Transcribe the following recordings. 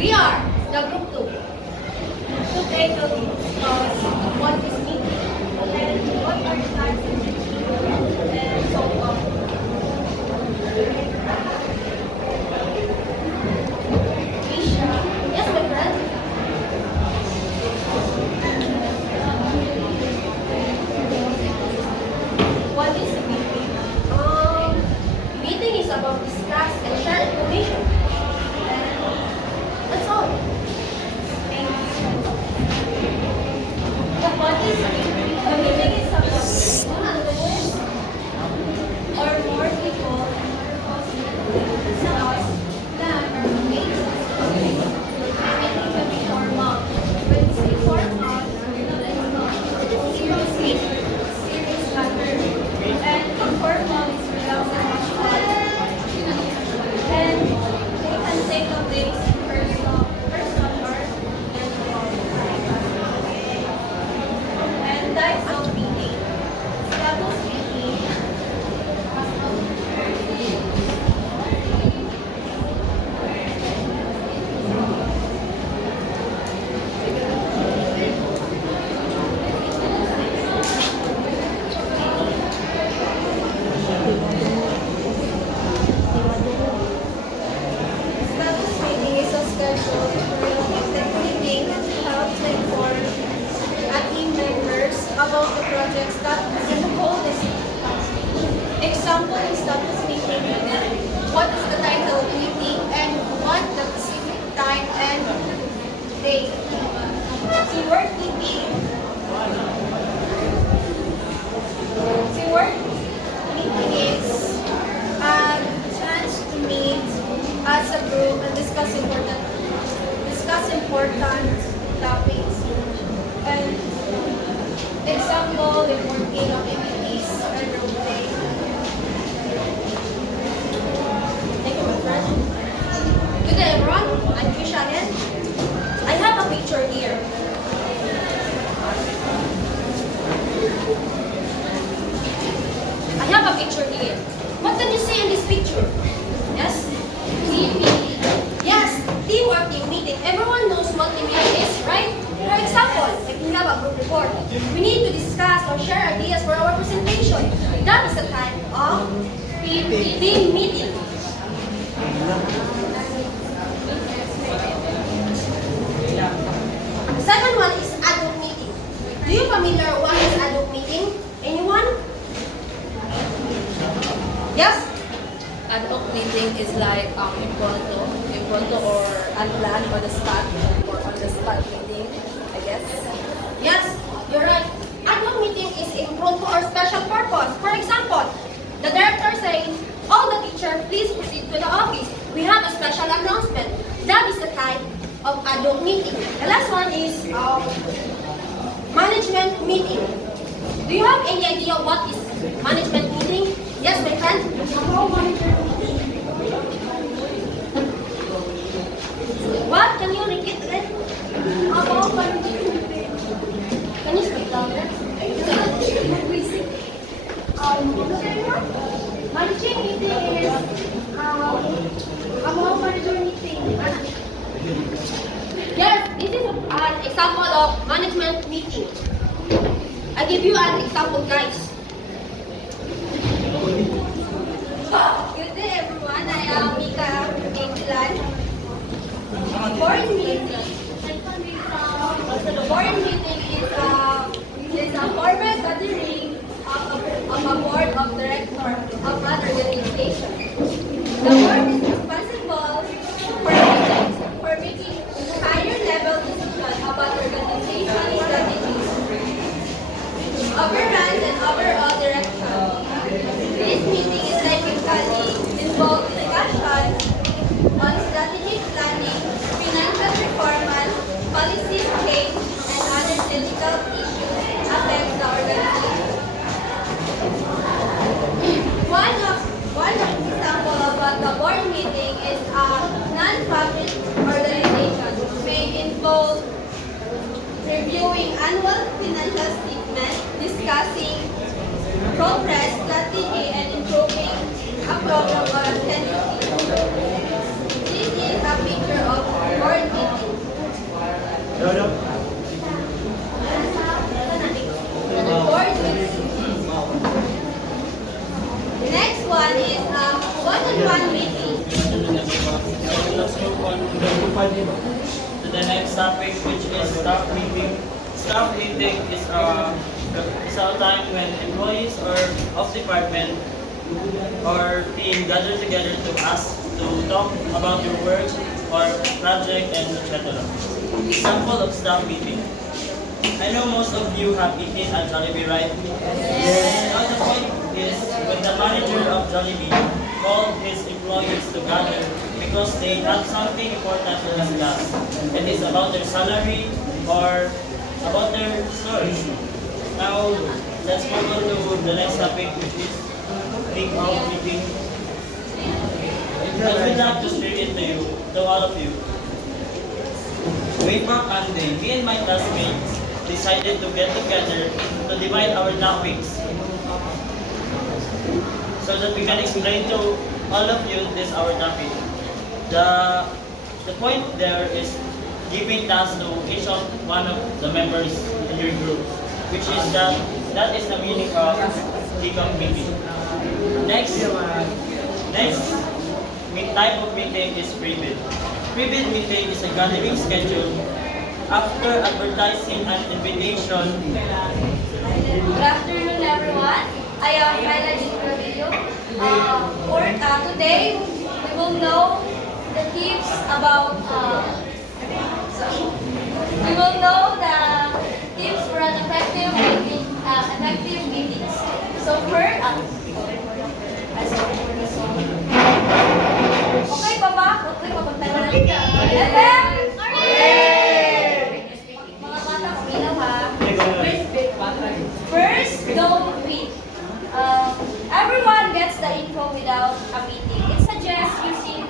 We are the group 2. Today we'll discuss what is meeting and what are the types of meeting and so on. Misha. Yes, my friend. What is a meeting? Meeting is about discuss and share information. And that's all. What is a meeting? A meeting is about 100 or more people discuss, plan, or make something. A meeting can be formal. When we say formal, serious matter. And informal is without so much fun. And they can take a place person or and types of meeting. Status meeting. Status meeting is a schedule meeting held to inform team members about the projects that in the whole is. Example in status meeting, what is the title of meeting and what the specific time and date. Keyword meeting. Keyword meeting is a chance to meet as a group and discuss important topics. And example, reporting activities and role play. Thank you, my friend. Good day, everyone. I'm Kisha again. I have a picture here. I have a picture here. What can you see in this picture? Yes? Team meeting. Yes, teamwork team meeting. Everyone knows what team meeting is, right? For example, if we have a group report, we need to discuss or share ideas for our presentation. That is a type of team meeting. The second one is adult meeting. Do you familiar what is adult meeting? Anyone? Yes? Adult meeting is like impromptu or unplanned or the spot or on the spot meeting, I guess. Yes, you're right. Adult meeting is impromptu or special purpose. For example, the director says, all the teachers, please proceed to the office. We have a special announcement. That is the type of adult meeting. The last one is management meeting. Do you have any idea what is management meeting? Yes, my friend. What? Can you repeat it? Can you speak louder? Managing meeting is about management meeting. Yes, this is an example of management meeting. I give you an example, guys. Good day, everyone. I am Mika England. Board meeting. The board meeting is a formal gathering of a board of directors of an organization. The board is responsible for making higher level decisions about organization strategies, overruns, and overall direction. This meeting is typically involved discussion on strategic planning, financial performance, policy change, and other critical issues affect the organization. One example of the board meeting is a non-profit organization may involve reviewing annual financial statements, discussing progress, strategy, and improving a program or activity. This is a picture of board one meeting. So let's move on to the next topic, which is staff meeting. Staff meeting is a time when employees or of department or team gather together to talk about your work or project and etc. Example of staff meeting. I know most of you have eaten at Jollibee, right? Yes. Now the point is when the manager of Jollibee called his employees to gather because they have something important to discuss. It is about their salary or about their stories. Now let's move on to the next topic, which is big out meeting. I would like to share it to all of you. Way back Monday, me and my classmates decided to get together to divide our topics so that we can explain to all of you this our topic. The point there is giving tasks to each of one of the members in your group, which is that is the meaning of kickoff meeting. Next type of meeting is pre-bid. Pre-bid meeting is a gathering schedule after advertising an invitation. Good afternoon, everyone. I am Kyla Gilberto. Today, we will know the tips about. We will know the tips for an effective meetings. So first, okay pa ba? Okay, papagtagal lang ka. Mga bata, kuminaw ha. First, don't read. Everyone gets the info without a meeting. It suggests using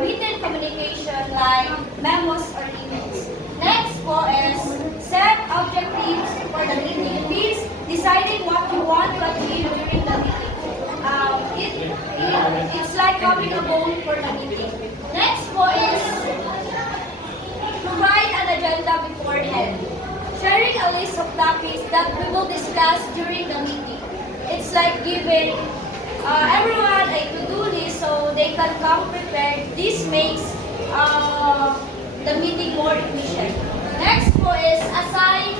written communication like memos or emails. Next po is set objectives for the meeting. It means deciding what you want to achieve during the meeting. It's like having a goal for the meeting. Next po is provide an agenda beforehand. Sharing a list of topics that we will discuss during the meeting. It's like giving everyone a to-do list so they can come prepared. This makes the meeting more efficient. Next po is assign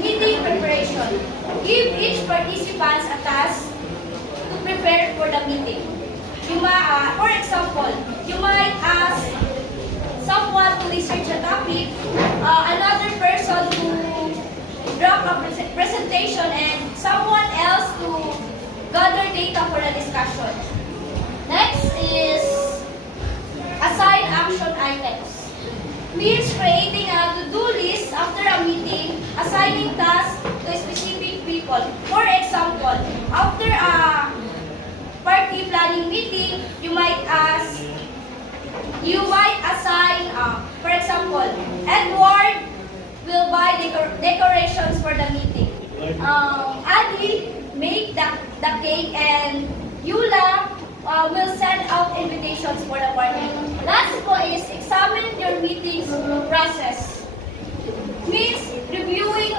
meeting preparation. Give each participant a task to prepare for the meeting. For example, you might ask someone to research a topic, another person to draft a presentation, and someone else to gather data for the discussion. Next is assign action items. Means creating a to-do list after a meeting, assigning tasks to specific people. For example, after a party planning meeting, you might assign, for example, Edward will buy decorations for the meeting. Adi make the cake, and Yula will send out invitations for the party. Last po is examine your meetings process. Means reviewing